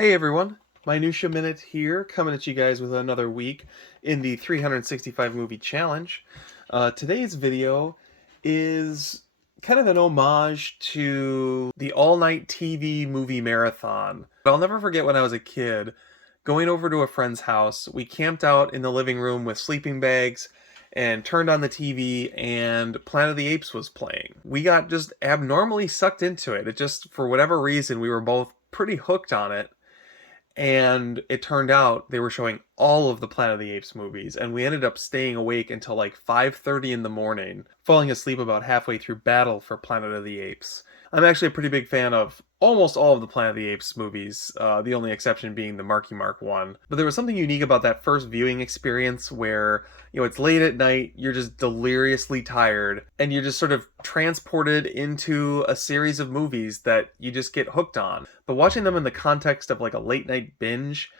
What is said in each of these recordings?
Hey everyone, Minutia Minute here, coming at you guys with another week in the 365 movie challenge. Today's video is kind of an homage to the all-night TV movie marathon. I'll never forget when I was a kid, going over to a friend's house. We camped out in the living room with sleeping bags and turned on the TV, and Planet of the Apes was playing. We got just abnormally sucked into it. It just, for whatever reason, we were both pretty hooked on it. And it turned out they were showing all of the Planet of the Apes movies, and we ended up staying awake until like 5:30 in the morning, falling asleep about halfway through Battle for Planet of the Apes. I'm actually a pretty big fan of almost all of the Planet of the Apes movies, the only exception being the Marky Mark one. But there was something unique about that first viewing experience where, it's late at night, you're just deliriously tired, and you're just sort of transported into a series of movies that you just get hooked on. But watching them in the context of like a late night binge,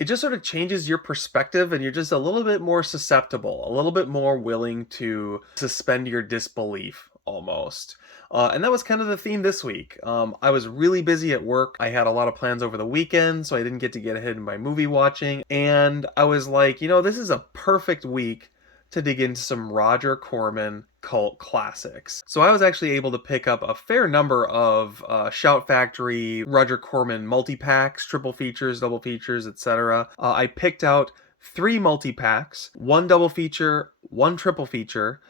it just sort of changes your perspective, and you're just a little bit more susceptible, a little bit more willing to suspend your disbelief almost. And that was kind of the theme this week. I was really busy at work. I had a lot of plans over the weekend, so I didn't get to get ahead in my movie watching. And I was like, this is a perfect week to dig into some Roger Corman cult classics. So I was actually able to pick up a fair number of Shout Factory, Roger Corman multi-packs, triple features, double features, etc. I picked out 3 multi-packs, 1 double feature, 1 triple feature,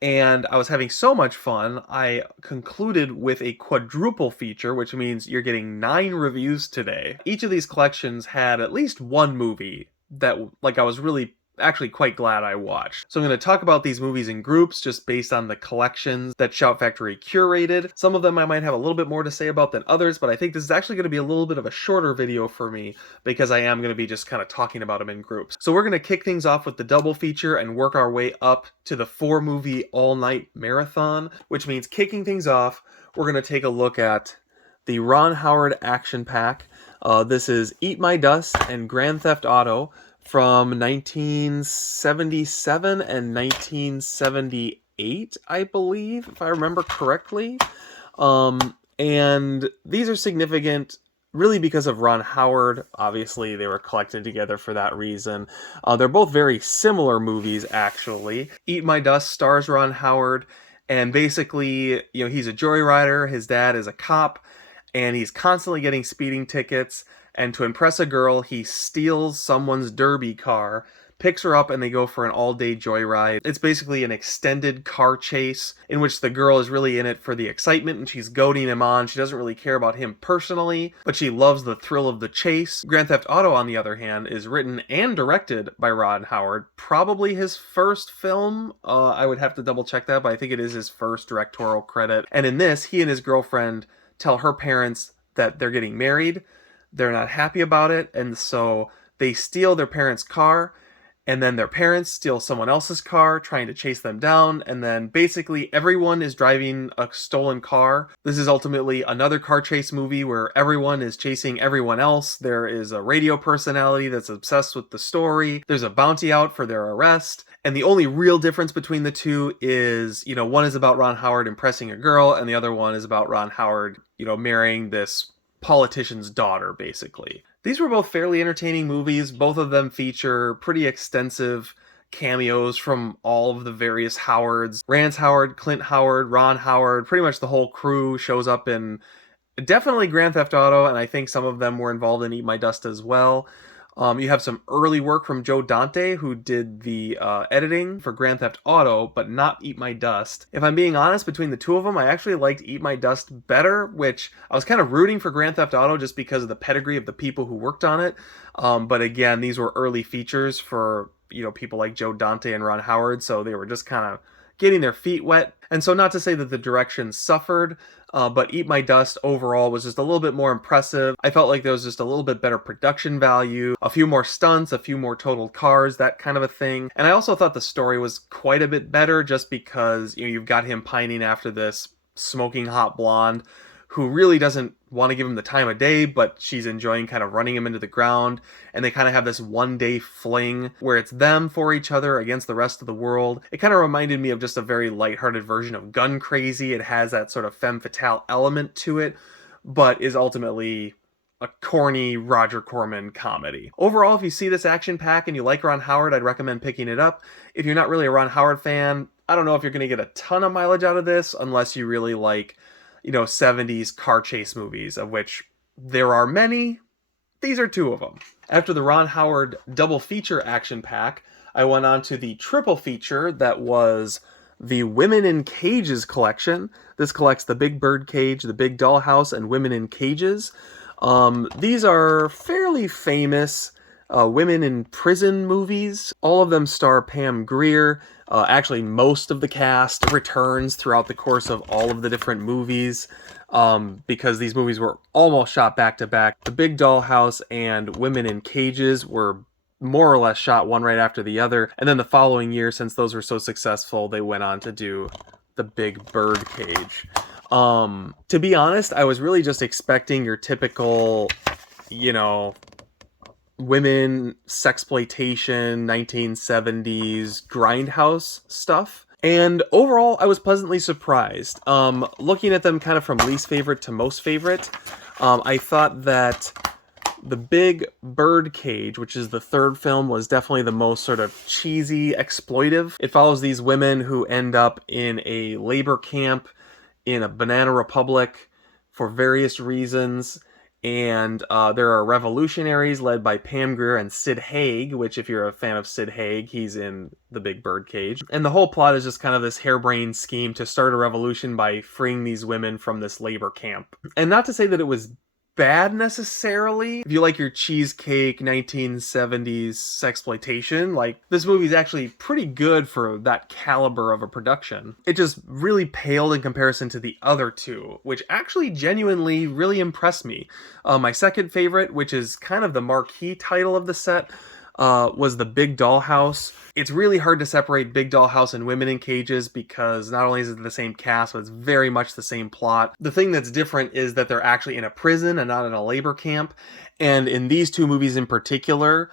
and I was having so much fun, I concluded with a quadruple feature, which means you're getting 9 reviews today. Each of these collections had at least one movie that, I was really actually quite glad I watched. So I'm going to talk about these movies in groups just based on the collections that Shout Factory curated. Some of them I might have a little bit more to say about than others, but I think this is actually going to be a little bit of a shorter video for me because I am going to be just kind of talking about them in groups. So we're going to kick things off with the double feature and work our way up to the 4-movie all-night marathon, which means kicking things off, we're going to take a look at the Ron Howard action pack. This is Eat My Dust and Grand Theft Auto from 1977 and 1978, I believe, if I remember correctly. And these are significant really because of Ron Howard. Obviously, they were collected together for that reason. They're both very similar movies, actually. Eat My Dust stars Ron Howard, and basically, he's a joyrider. His dad is a cop, and he's constantly getting speeding tickets. And to impress a girl, he steals someone's derby car, picks her up, and they go for an all-day joyride. It's basically an extended car chase in which the girl is really in it for the excitement, and she's goading him on. She doesn't really care about him personally, but she loves the thrill of the chase. Grand Theft Auto, on the other hand, is written and directed by Ron Howard. Probably his first film. I would have to double-check that, but I think it is his first directorial credit. And in this, he and his girlfriend tell her parents that they're getting married. They're not happy about it, and so they steal their parents' car, and then their parents steal someone else's car, trying to chase them down, and then basically everyone is driving a stolen car. This is ultimately another car chase movie where everyone is chasing everyone else. There is a radio personality that's obsessed with the story. There's a bounty out for their arrest. And the only real difference between the two is, one is about Ron Howard impressing a girl, and the other one is about Ron Howard, marrying this politician's daughter, basically. These were both fairly entertaining movies. Both of them feature pretty extensive cameos from all of the various Howards. Rance Howard, Clint Howard, Ron Howard, pretty much the whole crew shows up in definitely Grand Theft Auto, and I think some of them were involved in Eat My Dust as well. You have some early work from Joe Dante, who did the editing for Grand Theft Auto, but not Eat My Dust. If I'm being honest, between the two of them, I actually liked Eat My Dust better, which I was kind of rooting for Grand Theft Auto just because of the pedigree of the people who worked on it. But again, these were early features for, people like Joe Dante and Ron Howard, so they were just kind of getting their feet wet. And so not to say that the direction suffered, but Eat My Dust overall was just a little bit more impressive. I felt like there was just a little bit better production value, a few more stunts, a few more totaled cars, that kind of a thing. And I also thought the story was quite a bit better just because, you've got him pining after this smoking hot blonde who really doesn't want to give him the time of day, but she's enjoying kind of running him into the ground. And they kind of have this one-day fling where it's them for each other against the rest of the world. It kind of reminded me of just a very lighthearted version of Gun Crazy. It has that sort of femme fatale element to it, but is ultimately a corny Roger Corman comedy. Overall, if you see this action pack and you like Ron Howard, I'd recommend picking it up. If you're not really a Ron Howard fan, I don't know if you're going to get a ton of mileage out of this unless you really like, 70s car chase movies, of which there are many. These are two of them. After the Ron Howard double feature action pack, I went on to the triple feature that was the Women in Cages collection. This collects The Big Bird Cage, The Big Dollhouse, and Women in Cages. These are fairly famous women in prison movies. All of them star Pam Grier. Actually, most of the cast returns throughout the course of all of the different movies, because these movies were almost shot back to back. The Big Dollhouse and Women in Cages were more or less shot one right after the other, and then the following year, since those were so successful, they went on to do The Big Bird Cage. To be honest, I was really just expecting your typical, women sexploitation 1970s grindhouse stuff. And overall, I was pleasantly surprised. Looking at them kind of from least favorite to most favorite, I thought that The Big Bird Cage, which is the third film, was definitely the most sort of cheesy, exploitive. It follows these women who end up in a labor camp in a banana republic for various reasons. And there are revolutionaries led by Pam Grier and Sid Haig, which, if you're a fan of Sid Haig, he's in The Big Bird Cage. And the whole plot is just kind of this harebrained scheme to start a revolution by freeing these women from this labor camp. And not to say that it was bad necessarily. If you like your cheesecake 1970s sexploitation, like, this movie's actually pretty good for that caliber of a production. It just really paled in comparison to the other two, which actually genuinely really impressed me. My second favorite, which is kind of the marquee title of the set, was The Big Dollhouse. It's really hard to separate Big Dollhouse and Women in Cages because not only is it the same cast, but it's very much the same plot. The thing that's different is that they're actually in a prison and not in a labor camp. And in these two movies in particular,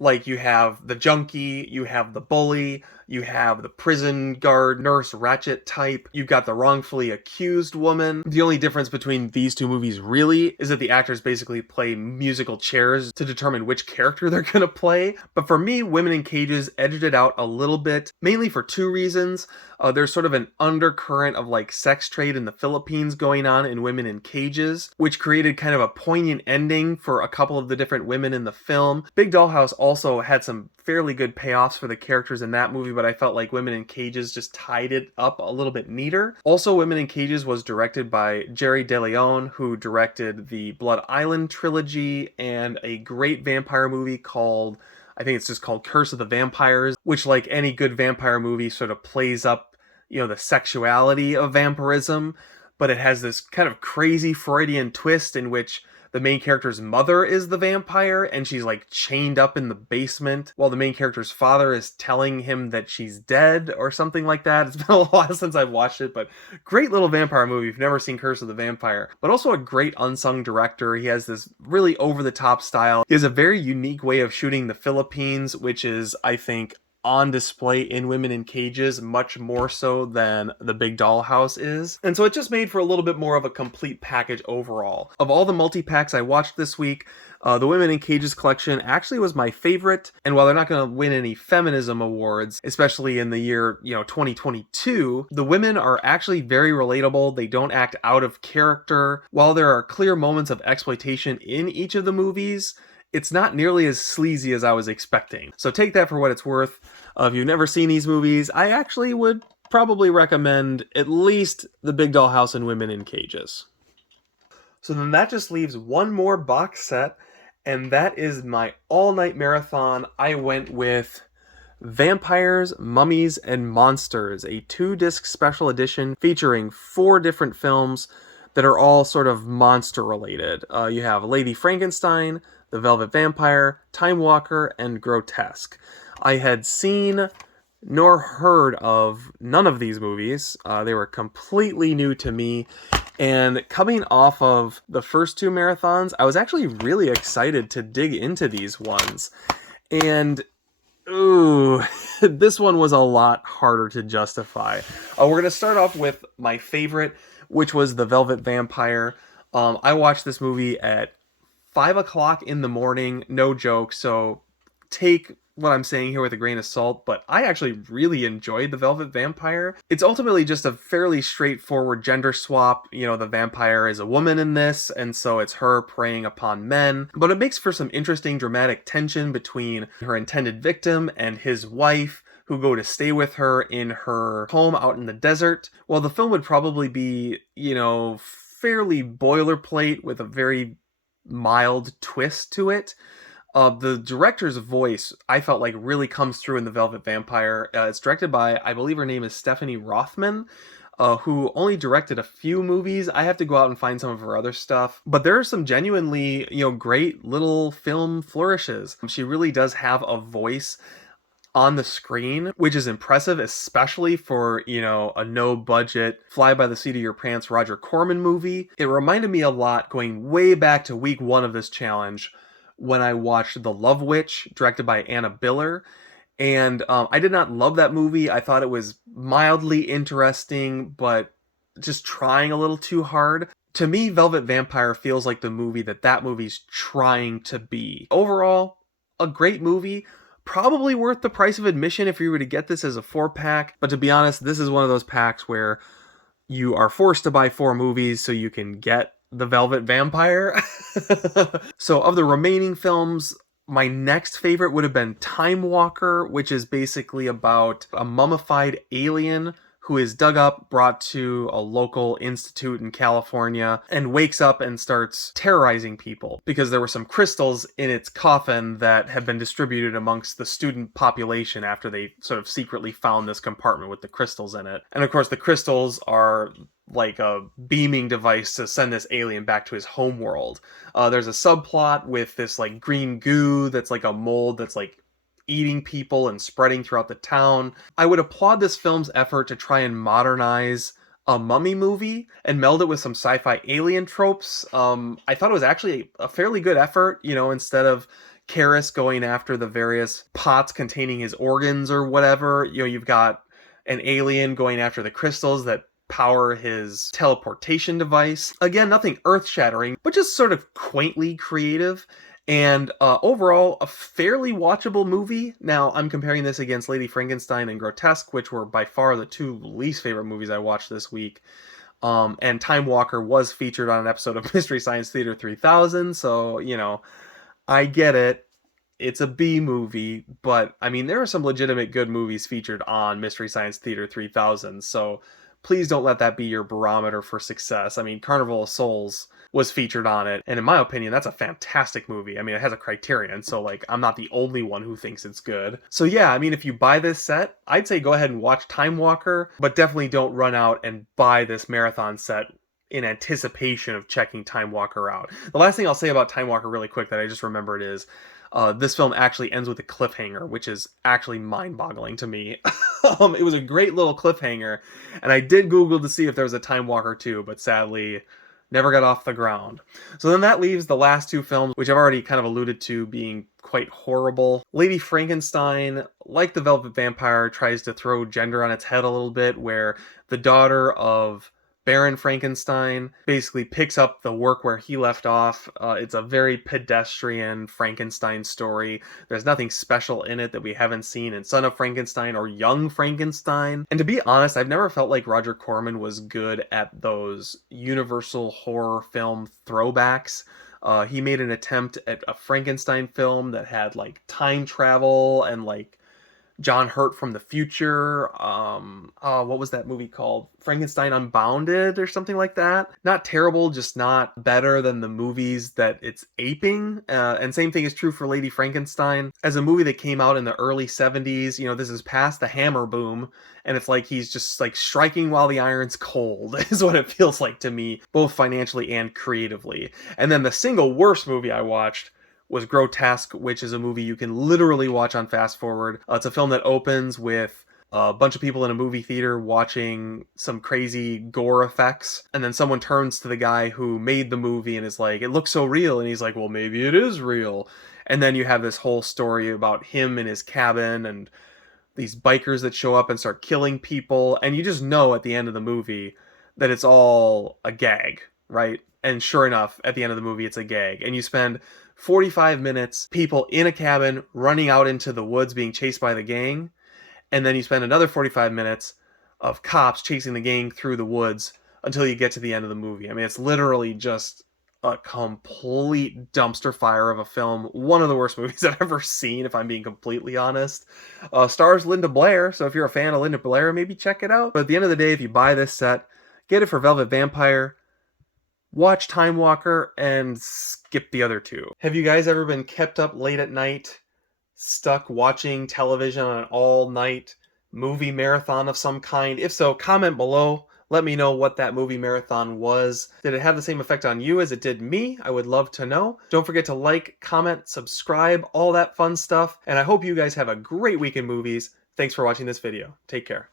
like, you have the junkie, you have the bully, you have the prison guard, nurse Ratchet type, you've got the wrongfully accused woman. The only difference between these two movies really is that the actors basically play musical chairs to determine which character they're gonna play. But for me, Women in Cages edged it out a little bit, mainly for two reasons. There's sort of an undercurrent of like sex trade in the Philippines going on in Women in Cages, which created kind of a poignant ending for a couple of the different women in the film. Big Dollhouse also had some fairly good payoffs for the characters in that movie, but I felt like Women in Cages just tied it up a little bit neater. Also, Women in Cages was directed by Jerry DeLeon, who directed the Blood Island trilogy and a great vampire movie called, I think it's just called Curse of the Vampires, which, like any good vampire movie, sort of plays up, the sexuality of vampirism, but it has this kind of crazy Freudian twist in which the main character's mother is the vampire, and she's like chained up in the basement while the main character's father is telling him that she's dead or something like that. It's been a while since I've watched it, but great little vampire movie if you've never seen Curse of the Vampire. But also a great unsung director. He has this really over-the-top style. He has a very unique way of shooting the Philippines, which is, I think, on display in Women in Cages, much more so than The Big Dollhouse is. And so it just made for a little bit more of a complete package overall. Of all the multi-packs I watched this week, the Women in Cages collection actually was my favorite, and while they're not going to win any feminism awards, especially in the year, 2022, the women are actually very relatable. They don't act out of character. While there are clear moments of exploitation in each of the movies, it's not nearly as sleazy as I was expecting. So take that for what it's worth. If you've never seen these movies, I actually would probably recommend at least The Big Dollhouse and Women in Cages. So then that just leaves one more box set, and that is my all-night marathon. I went with Vampires, Mummies, and Monsters, a 2-disc special edition featuring 4 different films that are all sort of monster related. You have Lady Frankenstein, The Velvet Vampire, Time Walker, and Grotesque. I had seen nor heard of none of these movies. They were completely new to me. And coming off of the first 2 marathons, I was actually really excited to dig into these ones. And ooh, this one was a lot harder to justify. We're going to start off with my favorite, which was The Velvet Vampire. I watched this movie at 5 o'clock in the morning, no joke. So take what I'm saying here with a grain of salt, but I actually really enjoyed The Velvet Vampire. It's ultimately just a fairly straightforward gender swap. You know, the vampire is a woman in this, and so it's her preying upon men. But it makes for some interesting dramatic tension between her intended victim and his wife, who go to stay with her in her home out in the desert. Well, the film would probably be, fairly boilerplate with a very mild twist to it. The director's voice, I felt like, really comes through in The Velvet Vampire. It's directed by, I believe her name is Stephanie Rothman, who only directed a few movies. I have to go out and find some of her other stuff. But there are some genuinely, great little film flourishes. She really does have a voice on the screen, which is impressive, especially for, a no budget, fly by the seat of your pants Roger Corman movie. It reminded me a lot, going way back to week one of this challenge, when I watched The Love Witch, directed by Anna Biller. And I did not love that movie. I thought it was mildly interesting, but just trying a little too hard. To me, Velvet Vampire feels like the movie that movie's trying to be. Overall, a great movie. Probably worth the price of admission if you were to get this as a 4-pack. But to be honest, this is one of those packs where you are forced to buy 4 movies so you can get The Velvet Vampire. So of the remaining films, my next favorite would have been Time Walker, which is basically about a mummified alien who is dug up, brought to a local institute in California, and wakes up and starts terrorizing people because there were some crystals in its coffin that had been distributed amongst the student population after they sort of secretly found this compartment with the crystals in it. And of course, the crystals are like a beaming device to send this alien back to his home world. There's a subplot with this like green goo that's like a mold that's like eating people and spreading throughout the town. I would applaud this film's effort to try and modernize a mummy movie and meld it with some sci-fi alien tropes. I thought it was actually a fairly good effort, instead of Karras going after the various pots containing his organs or whatever, you've got an alien going after the crystals that power his teleportation device. Again, nothing earth-shattering, but just sort of quaintly creative. And overall, a fairly watchable movie. Now, I'm comparing this against Lady Frankenstein and Grotesque, which were by far the 2 least favorite movies I watched this week. And Time Walker was featured on an episode of Mystery Science Theater 3000, so, I get it. It's a B movie, but, I mean, there are some legitimate good movies featured on Mystery Science Theater 3000, so please don't let that be your barometer for success. I mean, Carnival of Souls was featured on it, and in my opinion, that's a fantastic movie. I mean, it has a Criterion, so like, I'm not the only one who thinks it's good. So yeah, I mean, if you buy this set, I'd say go ahead and watch Time Walker, but definitely don't run out and buy this marathon set in anticipation of checking Time Walker out. The last thing I'll say about Time Walker really quick that I just remembered is this film actually ends with a cliffhanger, which is actually mind-boggling to me. It was a great little cliffhanger, and I did Google to see if there was a Time Walker 2, but sadly never got off the ground. So then that leaves the last 2 films, which I've already kind of alluded to being quite horrible. Lady Frankenstein, like The Velvet Vampire, tries to throw gender on its head a little bit, where the daughter of Baron Frankenstein basically picks up the work where he left off. It's a very pedestrian Frankenstein story. There's nothing special in it that we haven't seen in Son of Frankenstein or Young Frankenstein. And to be honest, I've never felt like Roger Corman was good at those Universal horror film throwbacks. He made an attempt at a Frankenstein film that had like time travel and like John Hurt from the future. What was that movie called? Frankenstein Unbounded or something like that. Not terrible, just not better than the movies that it's aping. And same thing is true for Lady Frankenstein. As a movie that came out in the early 70s, this is past the hammer boom, and it's like he's just like striking while the iron's cold, is what it feels like to me, both financially and creatively. And then the single worst movie I watched was Grotesque, which is a movie you can literally watch on fast forward. It's a film that opens with a bunch of people in a movie theater watching some crazy gore effects, and then someone turns to the guy who made the movie and is like, it looks so real, and he's like, well, maybe it is real. And then you have this whole story about him in his cabin and these bikers that show up and start killing people, and you just know at the end of the movie that it's all a gag, right? And sure enough, at the end of the movie, it's a gag. And you spend 45 minutes, people in a cabin running out into the woods being chased by the gang. And then you spend another 45 minutes of cops chasing the gang through the woods until you get to the end of the movie. I mean, it's literally just a complete dumpster fire of a film. One of the worst movies I've ever seen, if I'm being completely honest. Stars Linda Blair, so if you're a fan of Linda Blair, maybe check it out. But at the end of the day, if you buy this set, get it for Velvet Vampire, watch Time Walker, and skip the other two. Have you guys ever been kept up late at night, stuck watching television on an all-night movie marathon of some kind? If so, comment below. Let me know what that movie marathon was. Did it have the same effect on you as it did me? I would love to know. Don't forget to like, comment, subscribe, all that fun stuff. And I hope you guys have a great week in movies. Thanks for watching this video. Take care.